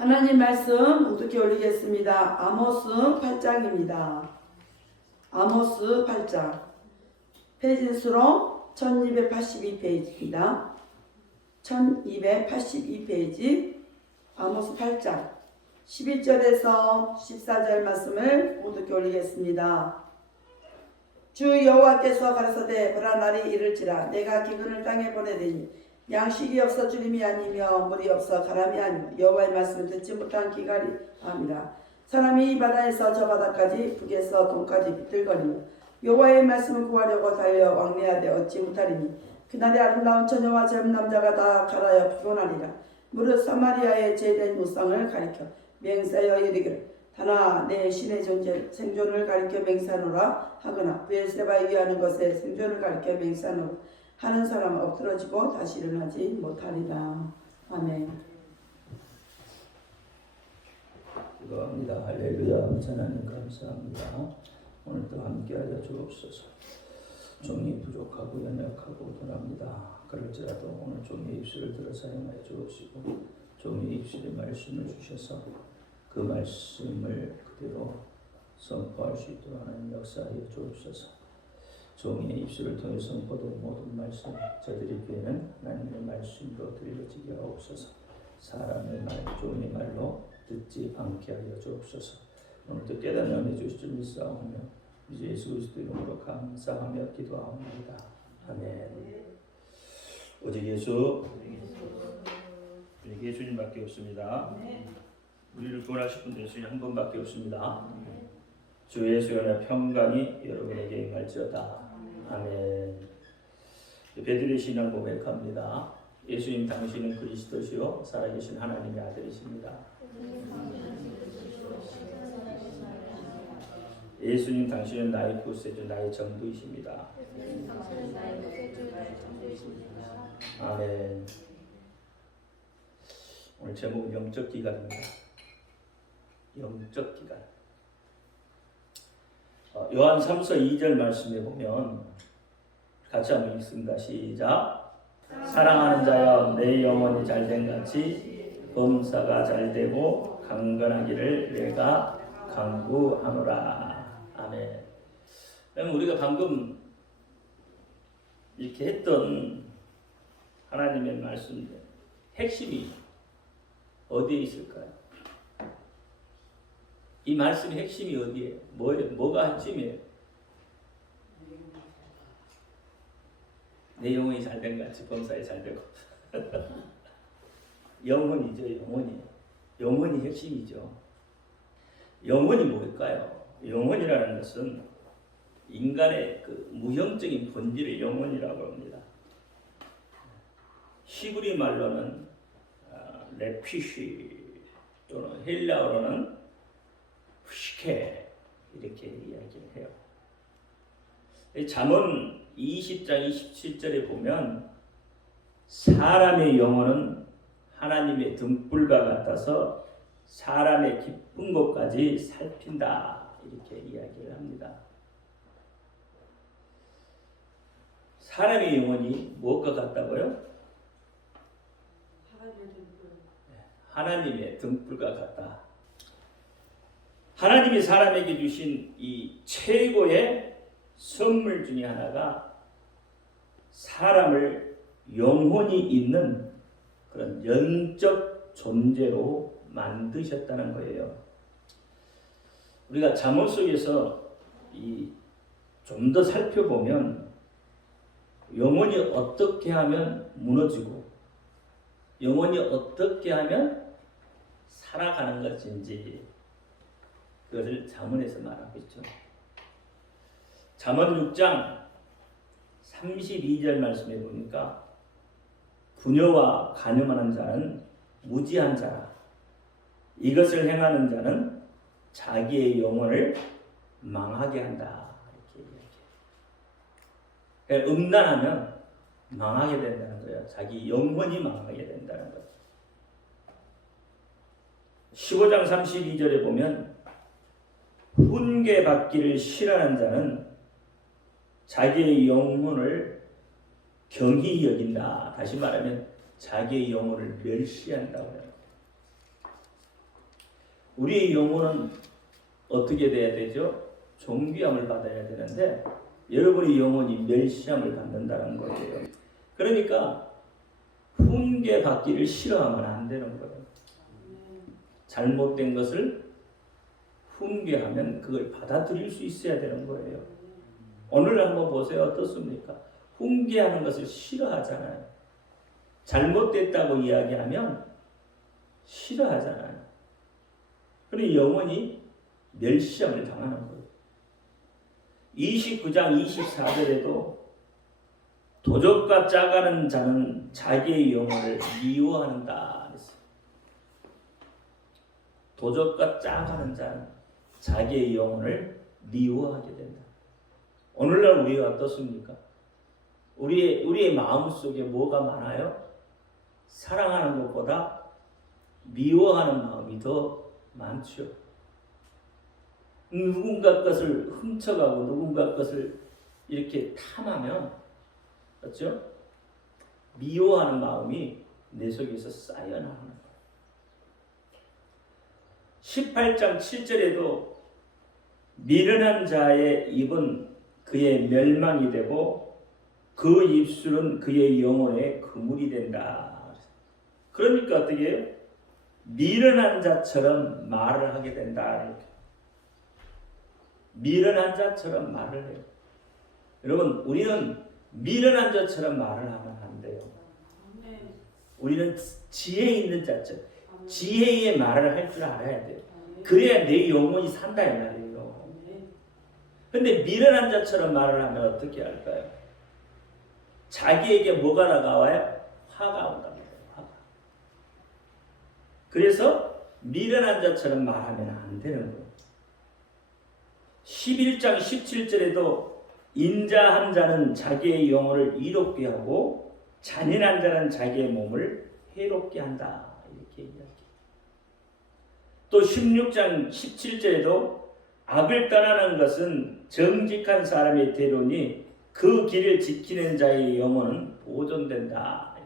하나님 말씀 어떻게 올리겠습니다. 아모스 8장입니다. 아모스 8장 페이지 수로 1282페이지입니다. 1282페이지 아모스 8장 11절에서 14절 말씀을 어떻게 올리겠습니다. 주 여호와께서 가라사대 보라 날이 이를지라 내가 기근을 땅에 보내되니 양식이 없어 주림이 아니며 물이 없어 가람이 아니며 여호와의 말씀을 듣지 못한 기갈이 아니라 사람이 이 바다에서 저 바다까지 북에서 동까지 비틀거리며 여호와의 말씀을 구하려고 달려 왕래하되 얻지 못하리니 그날에 아름다운 처녀와 젊은 남자가 다 갈아여 피곤하리라. 무릇 사마리아의 제된 우상을 가리켜 맹세하여 이르기를 다나 내 신의 존재 생존을 가리켜 맹세하노라 하거나 브엘세바에 위하는 것에 생존을 가리켜 맹세하노라 하는 사람은 엎드러지고 다시 일어나지 못하리라. 아멘. 기도합니다. 할렐루야. 하나님 감사합니다. 오늘도 함께하여 주옵소서. 종이 부족하고 연약하고 도납니다. 그럴지라도 오늘 종의 입술을 들어 사용하여 주옵시고 종의 입술에 말씀을 주셔서 그 말씀을 그대로 선포할 수 있도록 하나님 역사하여 주옵소서. 종의 입술을 통해 선포된 모든 말씀 저들의 귀에는 하나님의 말씀으로 들려지게 하옵소서. 사람의 말, 종의 말로 듣지 않게 하여 주옵소서. 오늘도 깨닫는 은혜 주실 줄 믿사오며 이제 예수 그리스도 이름으로 감사하며 기도합니다. 아멘. 오직 예수, 우리 예수님밖에 없습니다. 우리를 구원하실 분 예수님 한 분밖에 없습니다. 주 예수의 은혜 평강이 여러분에게 임할지어다. 아멘. 베드로의 신앙 고백합니다. 예수님 당신은 그리스도시요 살아계신 하나님의 아들이십니다. 예수님 당신은 나의 구세주 나의 전부이십니다. 아멘. 오늘 제목은 영적 기간입니다. 영적 기간. 요한 3서 2절 말씀에 보면 같이 한번 읽습니다. 시작. 사랑하는 자여 내 영혼이 잘된 같이 범사가 잘되고 강건하기를 내가 간구하노라. 아멘. 그럼 우리가 방금 이렇게 했던 하나님의 말씀 핵심이 어디에 있을까요? 이 말씀의 핵심이 어디에? 뭐가 핵심이에요? 내 영혼이 잘된 같이 범사에 잘되고 영혼이죠. 영혼이 핵심이죠. 영혼이 뭘까요? 영혼이라는 것은 인간의 그 무형적인 본질을 영혼이라고 합니다. 히브리 말로는 레피시 또는 헬라어로는 푸시케 이렇게 이야기를 해요. 잠언 20장 27절에 보면 사람의 영혼은 하나님의 등불과 같아서 사람의 기쁜 것까지 살핀다 이렇게 이야기를 합니다. 사람의 영혼이 무엇과 같다고요? 하나님의 등불과 같다. 하나님이 사람에게 주신 이 최고의 선물 중에 하나가 사람을 영혼이 있는 그런 영적 존재로 만드셨다는 거예요. 우리가 잠언 속에서 좀 더 살펴보면 영혼이 어떻게 하면 무너지고 영혼이 어떻게 하면 살아가는 것인지 그것을 잠언에서 말하고 있죠. 잠언 6장 32절 말씀에 보니까 부녀와 간음하는 자는 무지한 자라. 이것을 행하는 자는 자기의 영혼을 망하게 한다. 이렇게 얘기해요. 음란하면 망하게 된다는 거예요. 자기 영혼이 망하게 된다는 거죠. 15장 32절에 보면 훈계받기를 싫어하는 자는 자기의 영혼을 경히 여긴다. 다시 말하면 자기의 영혼을 멸시한다고 해요. 우리의 영혼은 어떻게 돼야 되죠? 존귀함을 받아야 되는데 여러분의 영혼이 멸시함을 받는다는 거예요. 그러니까 훈계받기를 싫어하면 안 되는 거예요. 잘못된 것을 훈계하면 그걸 받아들일 수 있어야 되는 거예요. 오늘 한번 보세요. 어떻습니까? 훈계하는 것을 싫어하잖아요. 잘못됐다고 이야기하면 싫어하잖아요. 그리고 영원히 멸시함을 당하는 거예요. 29장 24절에도 도적과 짜가는 자는 자기의 영혼을 미워한다 그랬어요. 도적과 짜가는 자는 자기의 영혼을 미워하게 된다. 오늘날 우리가 어떻습니까? 우리의 마음속에 뭐가 많아요? 사랑하는 것보다 미워하는 마음이 더 많죠. 누군가 것을 훔쳐가고 누군가 것을 이렇게 탐하면 그렇죠? 미워하는 마음이 내 속에서 쌓여나가는 거예요. 18장 7절에도 미련한 자의 입은 그의 멸망이 되고 그 입술은 그의 영혼의 그물이 된다. 그러니까 어떻게 해요? 미련한 자처럼 말을 하게 된다. 이렇게. 미련한 자처럼 말을 해요. 여러분, 우리는 미련한 자처럼 말을 하면 안 돼요. 우리는 지혜 있는 자처럼 지혜의 말을 할 줄 알아야 돼요. 그래야 내 영혼이 산다 이 말이에요. 근데 미련한 자처럼 말을 하면 어떻게 할까요? 자기에게 뭐가 다가와요? 화가 온답니다. 화가. 그래서 미련한 자처럼 말하면 안 되는 거예요. 11장 17절에도 인자한 자는 자기의 영혼을 이롭게 하고 잔인한 자는 자기의 몸을 해롭게 한다. 이렇게 이야기해요. 또 16장 17절에도 악을 떠나는 것은 정직한 사람의 대로니 그 길을 지키는 자의 영혼은 보존된다.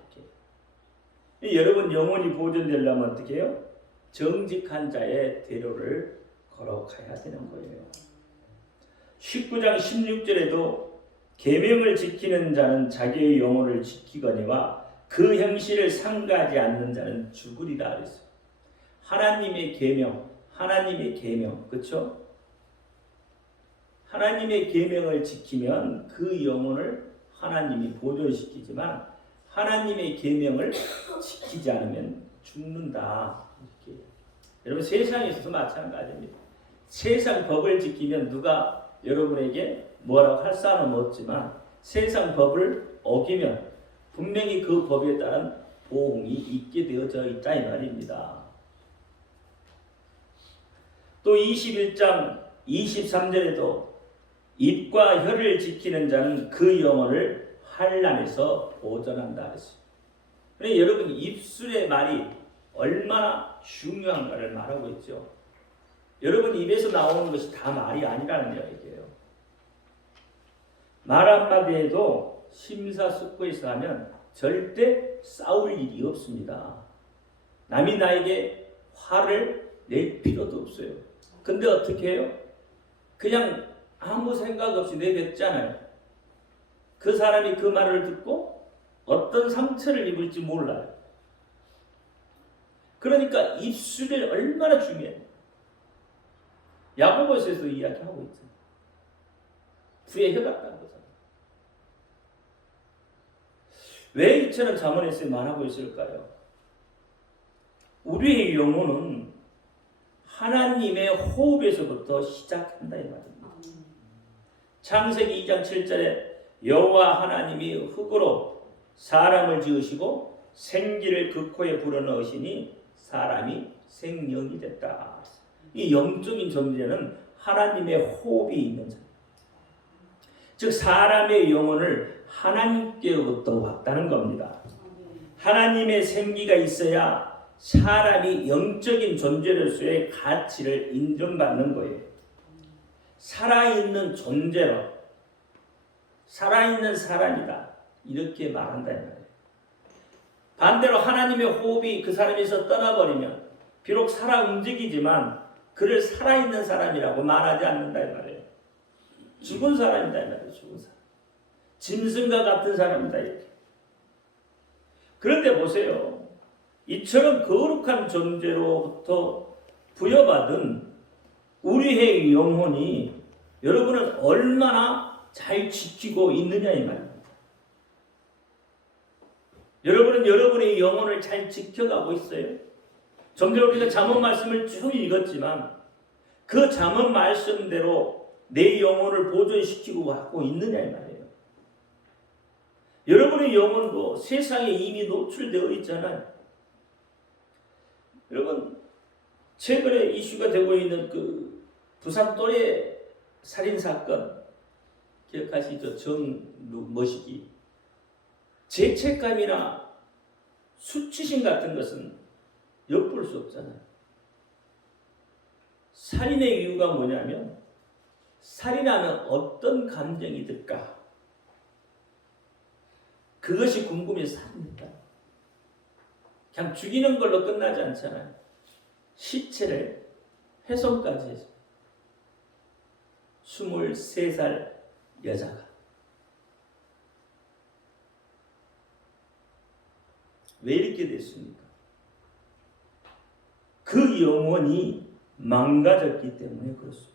이렇게. 여러분 영혼이 보존되려면 어떻게 해요? 정직한 자의 대로를 걸어가야 되는 거예요. 19장 16절에도 계명을 지키는 자는 자기의 영혼을 지키거니와 그 형실을 상가하지 않는 자는 죽으리라 그랬어요. 하나님의 계명, 그렇죠? 하나님의 계명을 지키면 그 영혼을 하나님이 보존시키지만 하나님의 계명을 지키지 않으면 죽는다. 이렇게. 여러분 세상에서도 마찬가지입니다. 세상 법을 지키면 누가 여러분에게 뭐라고 할 사람은 없지만 세상 법을 어기면 분명히 그 법에 따른 보응이 있게 되어져 있다 이 말입니다. 또 21장 23절에도 입과 혀를 지키는 자는 그 영혼을 환난에서 보존한다 했어요. 그러니까 여러분 입술의 말이 얼마나 중요한가를 말하고 있죠. 여러분 입에서 나오는 것이 다 말이 아니라는 이야기예요. 말 한마디에도 심사숙고해서 하면 절대 싸울 일이 없습니다. 남이 나에게 화를 낼 필요도 없어요. 근데 어떻게 해요? 그냥 아무 생각 없이 내뱉잖아요. 그 사람이 그 말을 듣고 어떤 상처를 입을지 몰라요. 그러니까 입술이 얼마나 중요해요. 야고보서에서 이야기하고 있죠. 불의 혀 같다는 거잖아요. 왜 이처럼 잠언에서 말하고 있을까요? 우리의 영혼은 하나님의 호흡에서부터 시작한다 이 말입니다. 창세기 2장 7절에 여호와 하나님이 흙으로 사람을 지으시고 생기를 그 코에 불어넣으시니 사람이 생명이 됐다. 이 영적인 존재는 하나님의 호흡이 있는 자. 즉 사람의 영혼을 하나님께로부터 왔다는 겁니다. 하나님의 생기가 있어야 사람이 영적인 존재로서의 가치를 인정받는 거예요. 살아있는 존재로 살아있는 사람이다 이렇게 말한다 이 말이에요. 반대로 하나님의 호흡이 그 사람에서 떠나버리면 비록 살아 움직이지만 그를 살아있는 사람이라고 말하지 않는다 이 말이에요. 죽은 사람이다 이 말이에요. 죽은 사람. 짐승과 같은 사람이다 이렇게. 그런데 보세요. 이처럼 거룩한 존재로부터 부여받은 우리의 영혼이 여러분은 얼마나 잘 지키고 있느냐 이 말입니다. 여러분은 여러분의 영혼을 잘 지켜가고 있어요. 좀 전에 우리가 잠언 말씀을 쭉 읽었지만 그 잠언 말씀대로 내 영혼을 보존시키고 하고 있느냐 이 말이에요. 여러분의 영혼도 세상에 이미 노출되어 있잖아요. 여러분 최근에 이슈가 되고 있는 그 부산 또래 살인 사건 기억하시죠? 정머시기 죄책감이나 수치심 같은 것은 엿볼 수 없잖아요. 살인의 이유가 뭐냐면 살인하면 어떤 감정이 들까? 그것이 궁금해서 살인했다. 그냥 죽이는 걸로 끝나지 않잖아요. 시체를 훼손까지 해서 23살 여자가 왜 이렇게 됐습니까? 그 영혼이 망가졌기 때문에 그렇습니다.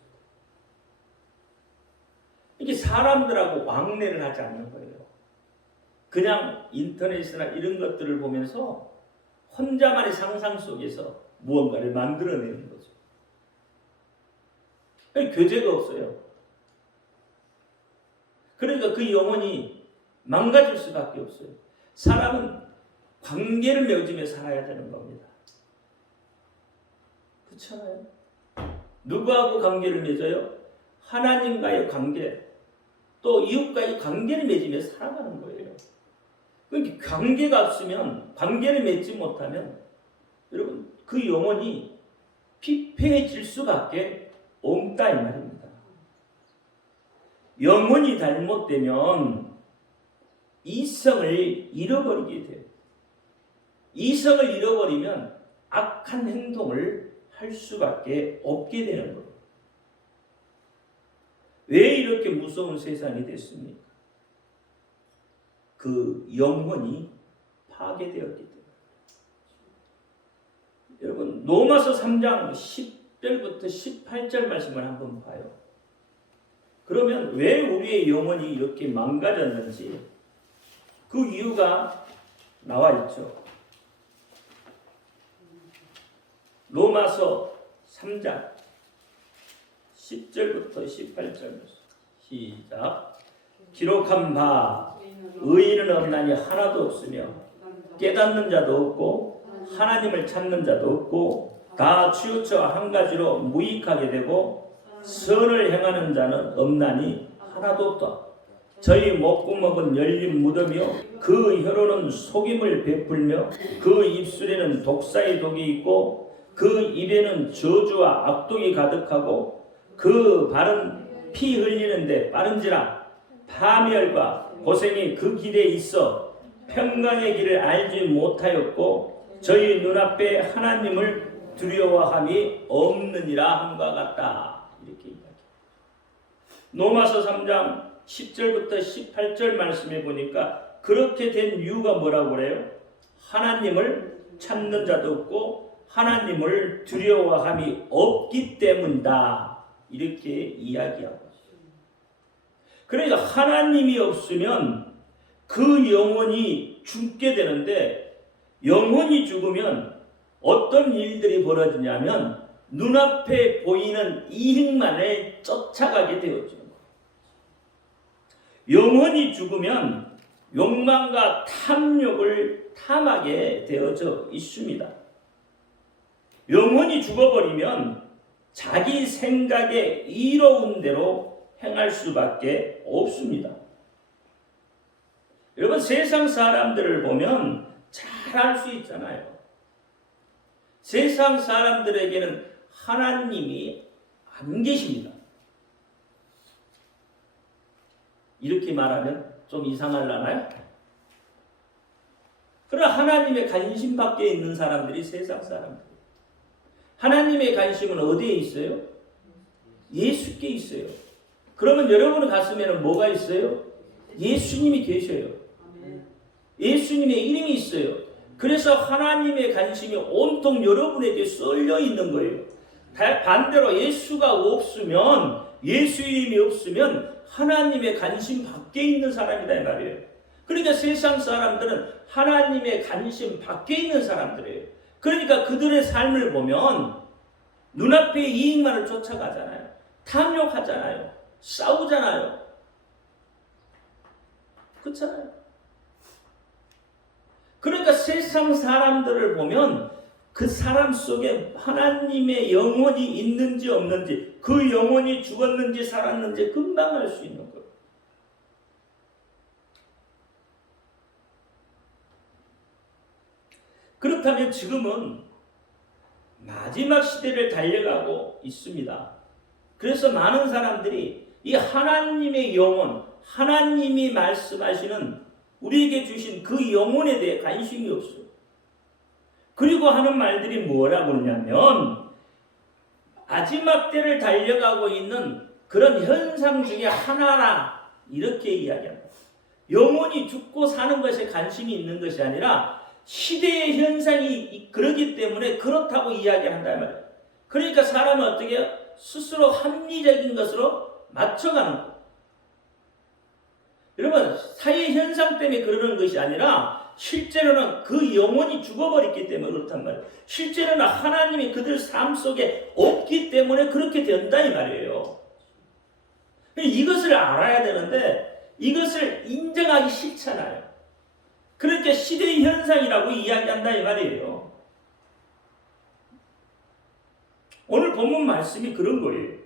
이게 사람들하고 왕래를 하지 않는 거예요. 그냥 인터넷이나 이런 것들을 보면서 혼자만의 상상 속에서 무언가를 만들어내는 거죠. 교제가 없어요. 그러니까 그 영혼이 망가질 수밖에 없어요. 사람은 관계를 맺으며 살아야 되는 겁니다. 그렇잖아요. 누구하고 관계를 맺어요? 하나님과의 관계, 또 이웃과의 관계를 맺으며 살아가는 거예요. 그러니까 관계가 없으면, 관계를 맺지 못하면 여러분 그 영혼이 피폐해질 수밖에 없다 이 말입니다. 영혼이 잘못되면 이성을 잃어버리게 돼요. 이성을 잃어버리면 악한 행동을 할 수밖에 없게 되는 거예요. 왜 이렇게 무서운 세상이 됐습니까? 그 영혼이 파괴되었기 때문에. 여러분 로마서 3장 10절부터 18절 말씀을 한번 봐요. 그러면 왜 우리의 영혼이 이렇게 망가졌는지 그 이유가 나와 있죠. 로마서 3장 10절부터 18절 시작. 기록한 바 의인은 없나니 하나도 없으며 깨닫는 자도 없고 하나님을 찾는 자도 없고 다 치우쳐 한 가지로 무익하게 되고 선을 행하는 자는 없나니 하나도 없다. 저희 목구멍은 열린 무덤이요 그 혀로는 속임을 베풀며 그 입술에는 독사의 독이 있고 그 입에는 저주와 악독이 가득하고 그 발은 피 흘리는데 빠른지라 파멸과 고생이 그 길에 있어 평강의 길을 알지 못하였고 저희 눈앞에 하나님을 두려워함이 없느니라 함과 같다. 이렇게 이야기해요. 로마서 3장 10절부터 18절 말씀해 보니까 그렇게 된 이유가 뭐라고 그래요? 하나님을 찾는 자도 없고 하나님을 두려워함이 없기 때문이다. 이렇게 이야기하고 있어요. 그러니까 하나님이 없으면 그 영혼이 죽게 되는데 영혼이 죽으면 어떤 일들이 벌어지냐면 눈앞에 보이는 이익만을 쫓아가게 되어지는 거예요. 영혼이 죽으면 욕망과 탐욕을 탐하게 되어져 있습니다. 영혼이 죽어버리면 자기 생각에 이로운 대로 행할 수밖에 없습니다. 여러분 세상 사람들을 보면 잘 알 수 있잖아요. 세상 사람들에게는 하나님이 안 계십니다. 이렇게 말하면 좀 이상하려나요? 그러나 하나님의 관심 밖에 있는 사람들이 세상 사람들. 하나님의 관심은 어디에 있어요? 예수께 있어요. 그러면 여러분의 가슴에는 뭐가 있어요? 예수님이 계셔요. 예수님의 이름이 있어요. 그래서 하나님의 관심이 온통 여러분에게 쏠려 있는 거예요. 반대로 예수가 없으면, 예수 이름이 없으면 하나님의 관심 밖에 있는 사람이다 이 말이에요. 그러니까 세상 사람들은 하나님의 관심 밖에 있는 사람들이에요. 그러니까 그들의 삶을 보면 눈앞의 이익만을 쫓아가잖아요. 탐욕하잖아요. 싸우잖아요. 그렇잖아요. 그러니까 세상 사람들을 보면 그 사람 속에 하나님의 영혼이 있는지 없는지, 그 영혼이 죽었는지 살았는지 금방 알 수 있는 거예요. 그렇다면 지금은 마지막 시대를 달려가고 있습니다. 그래서 많은 사람들이 이 하나님의 영혼, 하나님이 말씀하시는 우리에게 주신 그 영혼에 대해 관심이 없어요. 그리고 하는 말들이 뭐라고 그러냐면 마지막 때를 달려가고 있는 그런 현상 중에 하나라 이렇게 이야기합니다. 영혼이 죽고 사는 것에 관심이 있는 것이 아니라 시대의 현상이 그러기 때문에 그렇다고 이야기한단 말이에요. 그러니까 사람은 어떻게 해요? 스스로 합리적인 것으로 맞춰가는 거예요. 여러분, 사회 현상 때문에 그러는 것이 아니라 실제로는 그 영혼이 죽어버렸기 때문에 그렇단 말이에요. 실제로는 하나님이 그들 삶 속에 없기 때문에 그렇게 된다 이 말이에요. 이것을 알아야 되는데 이것을 인정하기 싫잖아요. 그러니까 시대의 현상이라고 이야기한다 이 말이에요. 오늘 본문 말씀이 그런 거예요.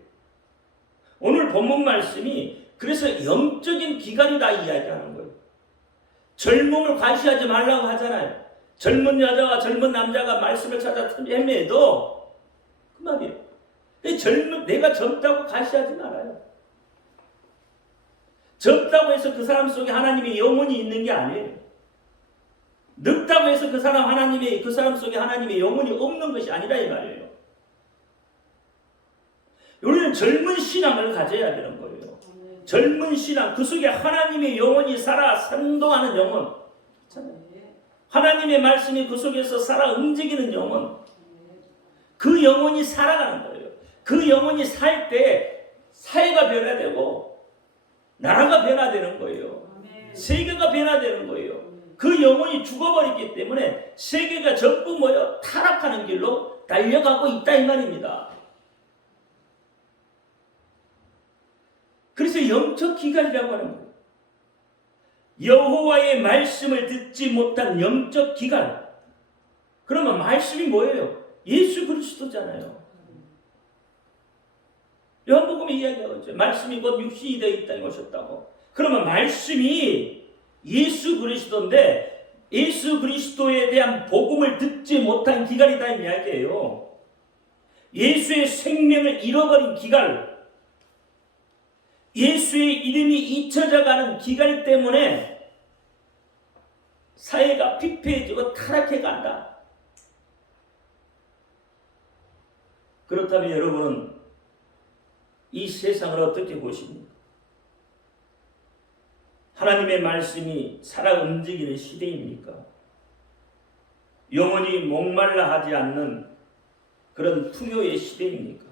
오늘 본문 말씀이 그래서 영적인 기간이다 이야기하는 거예요. 젊음을 과시하지 말라고 하잖아요. 젊은 여자와 젊은 남자가 말씀을 찾아 헤매도 그 말이에요. 내가 젊다고 과시하지 말아요. 젊다고 해서 그 사람 속에 하나님의 영혼이 있는 게 아니에요. 늙다고 해서 그 사람 속에 하나님의 영혼이 없는 것이 아니라 이 말이에요. 우리는 젊은 신앙을 가져야 되는 거예요. 젊은 신앙, 그 속에 하나님의 영혼이 살아 생동하는 영혼, 하나님의 말씀이 그 속에서 살아 움직이는 영혼, 그 영혼이 살아가는 거예요. 그 영혼이 살 때 사회가 변화되고 나라가 변화되는 거예요. 세계가 변화되는 거예요. 그 영혼이 죽어버렸기 때문에 세계가 전부 모여 타락하는 길로 달려가고 있다 이 말입니다. 그래서 영적 기간이라고 하는 거예요. 여호와의 말씀을 듣지 못한 영적 기간. 그러면 말씀이 뭐예요? 예수 그리스도잖아요. 요한복음에 이야기하고 있죠. 말씀이 곧 육신이 되어 이 땅에 오셨다고. 그러면 말씀이 예수 그리스도인데 예수 그리스도에 대한 복음을 듣지 못한 기간이다 이 이야기예요. 예수의 생명을 잃어버린 기간, 예수의 이름이 잊혀져가는 기간 때문에 사회가 피폐해지고 타락해 간다. 그렇다면 여러분은 이 세상을 어떻게 보십니까? 하나님의 말씀이 살아 움직이는 시대입니까? 영원히 목말라 하지 않는 그런 풍요의 시대입니까?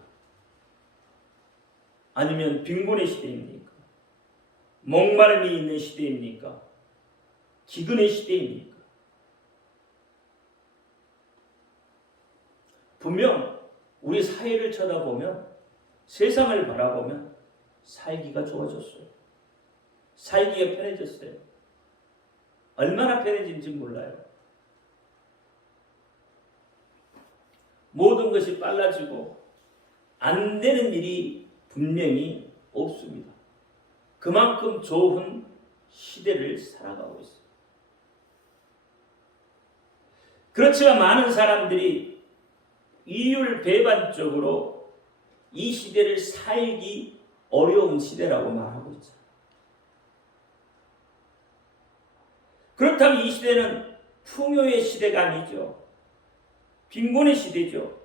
아니면 빈곤의 시대입니까? 목마름이 있는 시대입니까? 기근의 시대입니까? 분명 우리 사회를 쳐다보면, 세상을 바라보면 살기가 좋아졌어요. 살기가 편해졌어요. 얼마나 편해진지 몰라요. 모든 것이 빨라지고 안 되는 일이 분명히 없습니다. 그만큼 좋은 시대를 살아가고 있어요. 그렇지만 많은 사람들이 이율배반적으로 이 시대를 살기 어려운 시대라고 말하고 있죠. 그렇다면 이 시대는 풍요의 시대가 아니죠. 빈곤의 시대죠.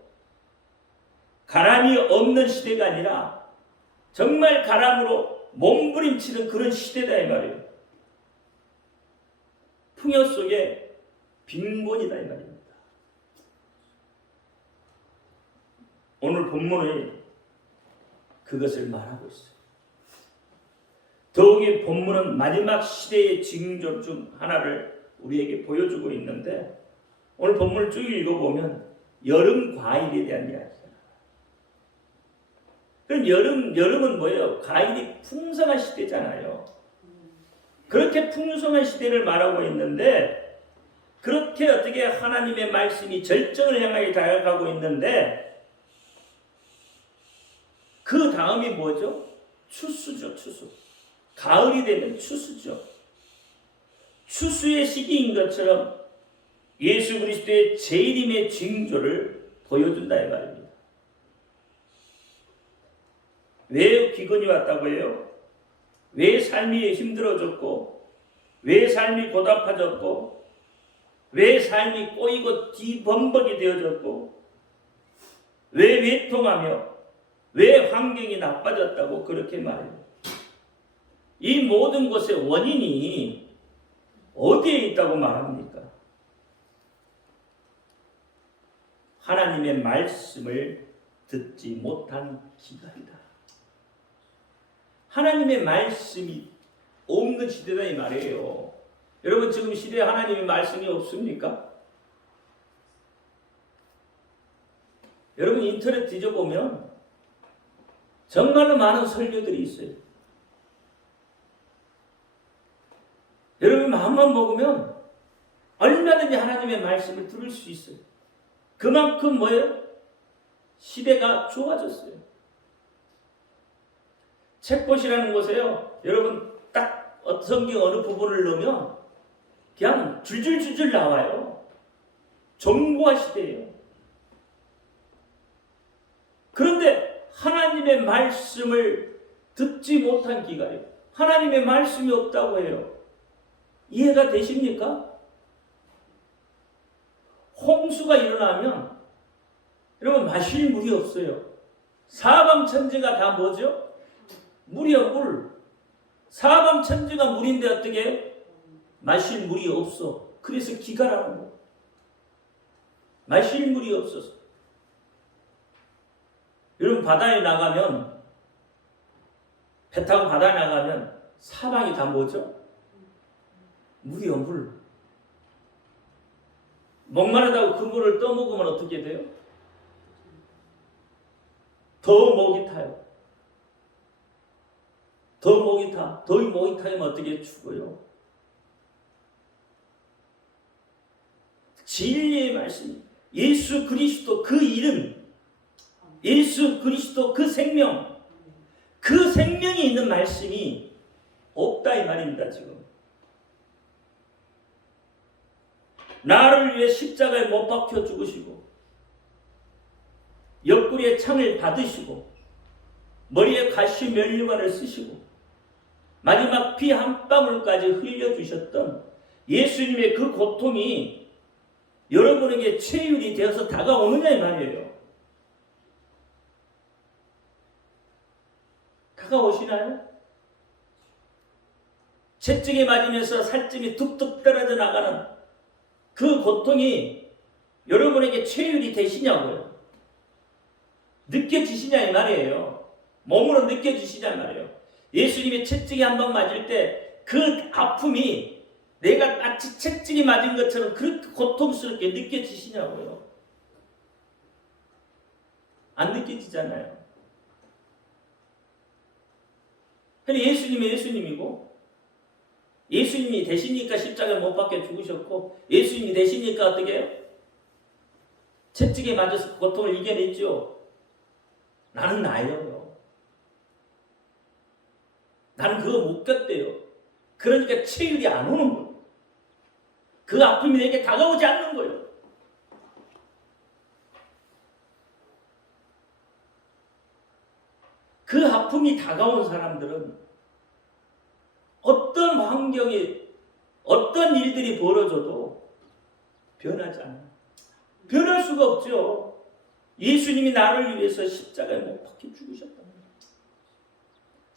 가람이 없는 시대가 아니라 정말 가람으로 몸부림치는 그런 시대다 이 말이에요. 풍요 속에 빈곤이다 이 말입니다. 오늘 본문은 그것을 말하고 있어요. 더욱이 본문은 마지막 시대의 징조 중 하나를 우리에게 보여주고 있는데, 오늘 본문을 쭉 읽어보면 여름 과일에 대한 이야기입니다. 그럼 여름은 뭐예요? 과일이 풍성한 시대잖아요. 그렇게 풍성한 시대를 말하고 있는데, 그렇게 어떻게 하나님의 말씀이 절정을 향하여 다가가고 있는데, 그 다음이 뭐죠? 추수죠, 추수. 가을이 되면 추수죠. 추수의 시기인 것처럼 예수 그리스도의 재림의 징조를 보여준다 이 말입니다. 왜 기근이 왔다고 해요? 왜 삶이 힘들어졌고, 왜 삶이 고달파졌고, 왜 삶이 꼬이고 뒤범벅이 되어졌고, 왜 외통하며 왜 환경이 나빠졌다고 그렇게 말해요. 이 모든 것의 원인이 어디에 있다고 말합니까? 하나님의 말씀을 듣지 못한 기간이다. 하나님의 말씀이 없는 시대다 이 말이에요. 여러분, 지금 시대에 하나님의 말씀이 없습니까? 여러분, 인터넷 뒤져보면 정말로 많은 설교들이 있어요. 여러분, 마음만 먹으면 얼마든지 하나님의 말씀을 들을 수 있어요. 그만큼 뭐예요? 시대가 좋아졌어요. 책봇이라는 곳에요, 여러분 딱 성경 어느 부분을 넣으면 그냥 줄줄줄줄 나와요. 정보화 시대예요. 그런데 하나님의 말씀을 듣지 못한 기간이에요. 하나님의 말씀이 없다고 해요. 이해가 되십니까? 홍수가 일어나면 여러분 마실 물이 없어요. 사방천지가 다 뭐죠? 물이요, 물. 사방천지가 물인데 어떻게 해요? 마실 물이 없어. 그래서 기가라는 거. 마실 물이 없어서. 여러분, 바다에 나가면, 배 타고 바다에 나가면 사방이 다 뭐죠? 물이요, 물. 목마르다고 그 물을 떠먹으면 어떻게 돼요? 더 목이 타요. 더 목이 타. 더 목이 타면 어떻게 죽어요? 진리의 말씀, 예수 그리스도 그 이름, 예수 그리스도 그 생명, 그 생명이 있는 말씀이 없다 이 말입니다. 지금 나를 위해 십자가에 못 박혀 죽으시고, 옆구리에 창을 받으시고, 머리에 가시 면류관을 쓰시고, 마지막 피 한 방울까지 흘려주셨던 예수님의 그 고통이 여러분에게 체휼이 되어서 다가오느냐 이 말이에요. 다가오시나요? 채찍에 맞으면서 살점이 툭툭 떨어져 나가는 그 고통이 여러분에게 체휼이 되시냐고요. 느껴지시냐 이 말이에요. 몸으로 느껴지시냐 이 말이에요. 예수님의 채찍이 한 번 맞을 때 그 아픔이 내가 마치 채찍이 맞은 것처럼 그렇게 고통스럽게 느껴지시냐고요. 안 느껴지잖아요. 근데 예수님이 예수님이고, 예수님이 되시니까 십자가에 못 박혀 죽으셨고, 예수님이 되시니까 어떻게 해요? 채찍에 맞아서 그 고통을 이겨냈죠. 나는 나예요. 나는 그거 못 겪대요. 그러니까 체휼이 안 오는 거예요. 그 아픔이 내게 다가오지 않는 거예요. 그 아픔이 다가온 사람들은 어떤 환경이, 어떤 일들이 벌어져도 변하지 않아요. 변할 수가 없죠. 예수님이 나를 위해서 십자가에 못 박혀 죽으셨다.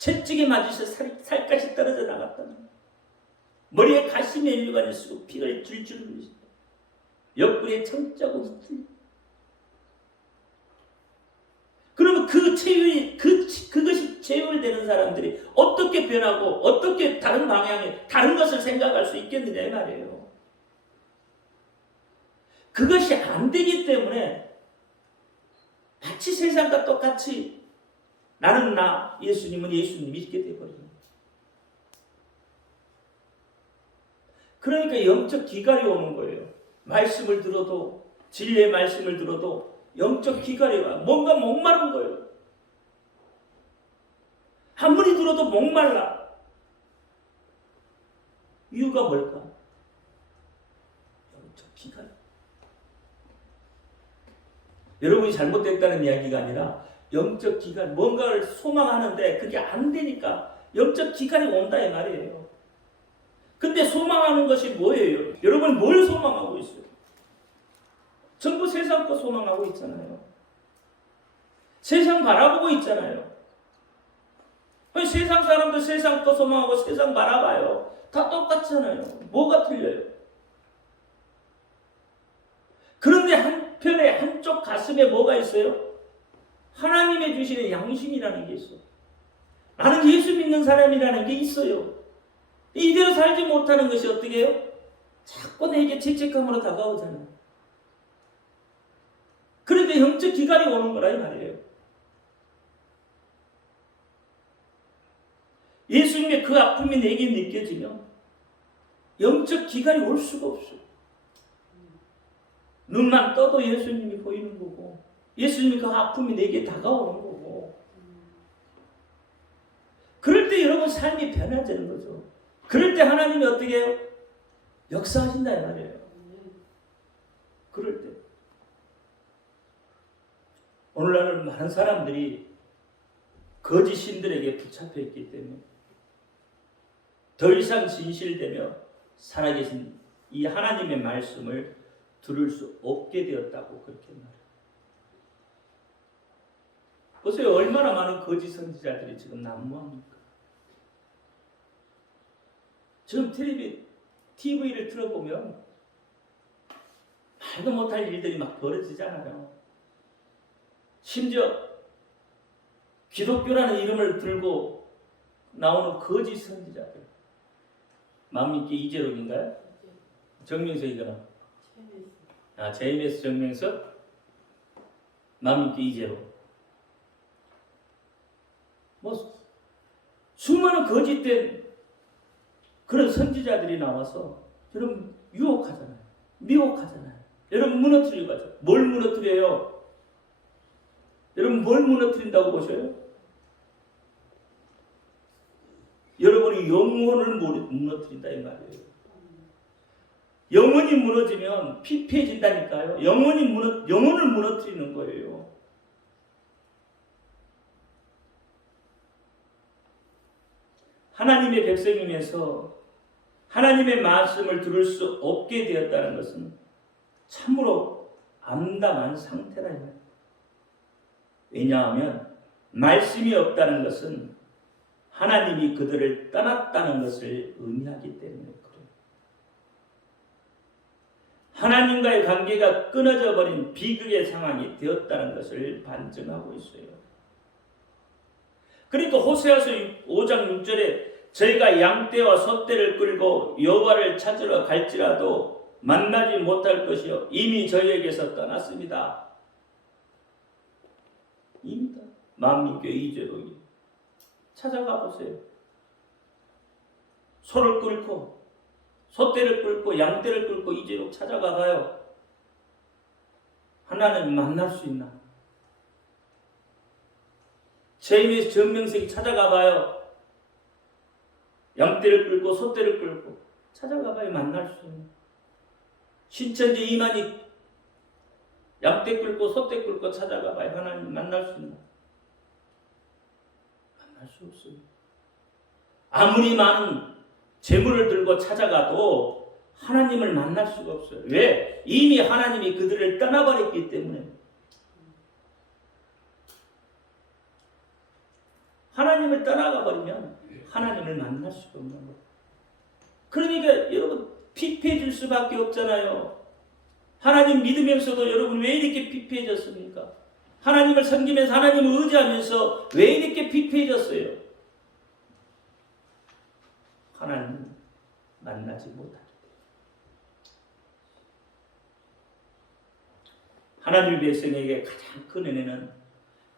채찍에 맞으셔 살갗이 떨어져 나갔다. 머리에 가시의 일류관을 쓰고 피를 줄줄 흘리셨다. 옆구리에 청자국이 뚫려. 그러면 그것이 체휼되는 사람들이 어떻게 변하고 어떻게 다른 방향에 다른 것을 생각할 수 있겠느냐 이 말이에요. 그것이 안 되기 때문에 마치 세상과 똑같이 나는 나, 예수님은 예수님 이렇게 되어버려요. 그러니까 영적 기갈이 오는 거예요. 말씀을 들어도, 진리의 말씀을 들어도 영적 기갈이 와요. 뭔가 목마른 거예요. 아무리 들어도 목말라. 이유가 뭘까? 영적 기갈. 여러분이 잘못됐다는 이야기가 아니라 영적 기갈, 뭔가를 소망하는데 그게 안 되니까 영적 기갈이 온다 이 말이에요. 근데 소망하는 것이 뭐예요? 여러분 뭘 소망하고 있어요? 전부 세상 거 소망하고 있잖아요. 세상 바라보고 있잖아요. 세상 사람들 세상 거 소망하고 세상 바라봐요. 다 똑같잖아요. 뭐가 틀려요? 그런데 한편에 한쪽 가슴에 뭐가 있어요? 하나님의 주시는 양심이라는 게 있어요. 나는 예수 믿는 사람이라는 게 있어요. 이대로 살지 못하는 것이 어떻게 해요? 자꾸 내게 죄책감으로 다가오잖아요. 그러니까 영적 기갈이 오는 거라 이 말이에요. 예수님의 그 아픔이 내게 느껴지면 영적 기갈이 올 수가 없어요. 눈만 떠도 예수님이 보이는 거고 예수님의 그 아픔이 내게 다가오는 거고 그럴 때 여러분 삶이 변화되는 거죠. 그럴 때 하나님이 어떻게 해요? 역사하신다 이 말이에요. 그럴 때 오늘날은 많은 사람들이 거짓 신들에게 붙잡혀 있기 때문에 더 이상 진실되며 살아계신 이 하나님의 말씀을 들을 수 없게 되었다고 그렇게 말해요. 보세요. 얼마나 많은 거짓 선지자들이 지금 난무합니까? 지금 TV를 틀어보면 말도 못할 일들이 막 벌어지잖아요. 심지어 기독교라는 이름을 들고 나오는 거짓 선지자들. 마음믿기 이재록인가요? 정명석이거나. JMS 정명석. 마음믿기 이재록. 수많은 거짓된 그런 선지자들이 나와서 여러분 유혹하잖아요. 미혹하잖아요. 여러분 무너뜨리고 가죠. 뭘 무너뜨려요? 여러분 뭘 무너뜨린다고 보셔요? 여러분이 영혼을 무너뜨린다 이 말이에요. 영혼이 무너지면 피폐해진다니까요. 영혼을 무너뜨리는 거예요. 하나님의 백성이면서 하나님의 말씀을 들을 수 없게 되었다는 것은 참으로 암담한 상태라. 왜냐하면 말씀이 없다는 것은 하나님이 그들을 떠났다는 것을 의미하기 때문에 그래요. 하나님과의 관계가 끊어져 버린 비극의 상황이 되었다는 것을 반증하고 있어요. 그러니까 호세아서 5장 6절에 저희가 양떼와 소떼를 끌고 여호와를 찾으러 갈지라도 만나지 못할 것이요 이미 저희에게서 떠났습니다. 입니다. 만민교회 이재록이 찾아가 보세요. 소를 끌고 소떼를 끌고 양떼를 끌고 이재록 찾아가 봐요. 하나님 만날 수 있나? JMS 정명석이 찾아가 봐요. 양떼를 끌고 소떼를 끌고 찾아가 봐요. 만날 수 있나? 신천지 이만희 양떼 끌고 소떼 끌고 찾아가 봐요. 하나님 만날 수 있나? 만날 수 없어요. 아무리 많은 재물을 들고 찾아가도 하나님을 만날 수가 없어요. 왜? 이미 하나님이 그들을 떠나버렸기 때문에. 하나님을 떠나가 버리면 하나님을 만날 수가 없는 거예요. 그러니까 여러분 피폐해질 수밖에 없잖아요. 하나님 믿으면서도 여러분 왜 이렇게 피폐해졌습니까? 하나님을 섬기면서 하나님을 의지하면서 왜 이렇게 피폐해졌어요? 하나님 만나지 못하기 때문에. 하나님의 백성에게 가장 큰 은혜는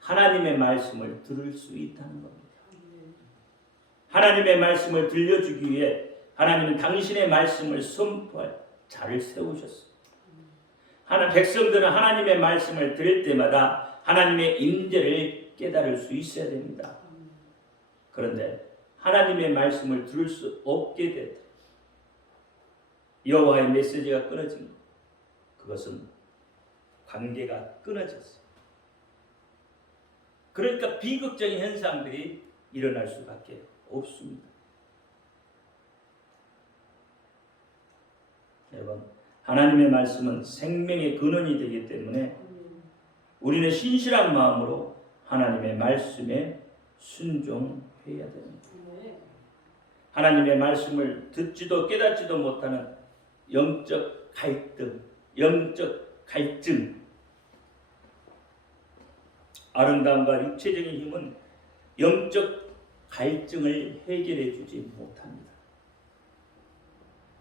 하나님의 말씀을 들을 수 있다는 겁니다. 하나님의 말씀을 들려주기 위해 하나님은 당신의 말씀을 선포할 자를 세우셨습니다. 백성들은 하나님의 말씀을 들을 때마다 하나님의 임재를 깨달을 수 있어야 됩니다. 그런데 하나님의 말씀을 들을 수 없게 됐다. 여호와의 메시지가 끊어진 것. 그것은 관계가 끊어졌어요. 그러니까 비극적인 현상들이 일어날 수밖에 없습니다. 여러분, 하나님의 말씀은 생명의 근원이 되기 때문에 우리는 신실한 마음으로 하나님의 말씀에 순종해야 됩니다. 하나님의 말씀을 듣지도 깨닫지도 못하는 영적 갈증, 아름다움과 육체적인 힘은 영적 갈증을 해결해 주지 못합니다.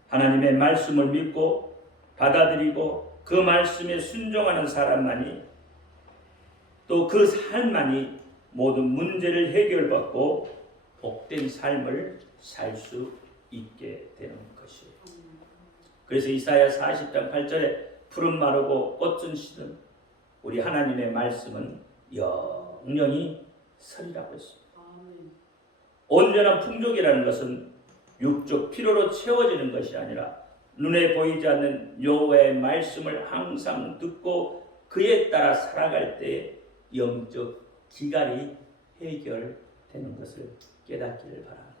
하나님의 말씀을 믿고 받아들이고 그 말씀에 순종하는 사람만이 또 그 삶만이 모든 문제를 해결받고 복된 삶을 살 수 있게 되는 것이에요. 그래서 이사야 40장 8절에 푸른 마르고 꽃은 시든 우리 하나님의 말씀은 영영이 서리라고 했습니다. 온전한 풍족이라는 것은 육적 필요로 채워지는 것이 아니라 눈에 보이지 않는 여호와의 말씀을 항상 듣고 그에 따라 살아갈 때 영적 기갈이 해결되는 것을 깨닫기를 바랍니다.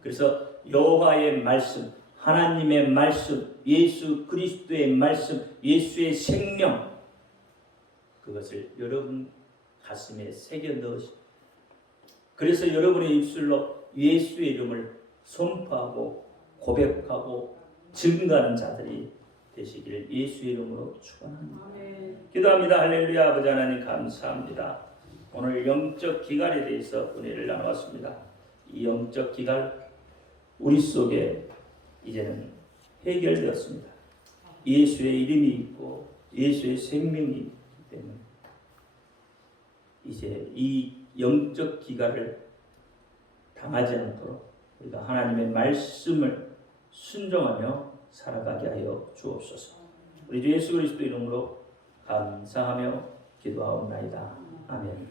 그래서 여호와의 말씀, 하나님의 말씀, 예수 그리스도의 말씀, 예수의 생명, 그것을 여러분 가슴에 새겨 넣으시고, 그래서 여러분의 입술로 예수의 이름을 선포하고 고백하고 증거하는 자들이 되시기를 예수의 이름으로 축원합니다. 기도합니다. 할렐루야. 아버지 하나님 감사합니다. 오늘 영적 기갈에 대해서 은혜를 나누었습니다. 이 영적 기갈 우리 속에 이제는 해결되었습니다. 예수의 이름이 있고 예수의 생명이 있기 때문에 이제 이 영적 기갈을 당하지 않도록 우리가 하나님의 말씀을 순종하며 살아가게 하여 주옵소서. 우리 주 예수 그리스도 이름으로 감사하며 기도하옵나이다. 아멘.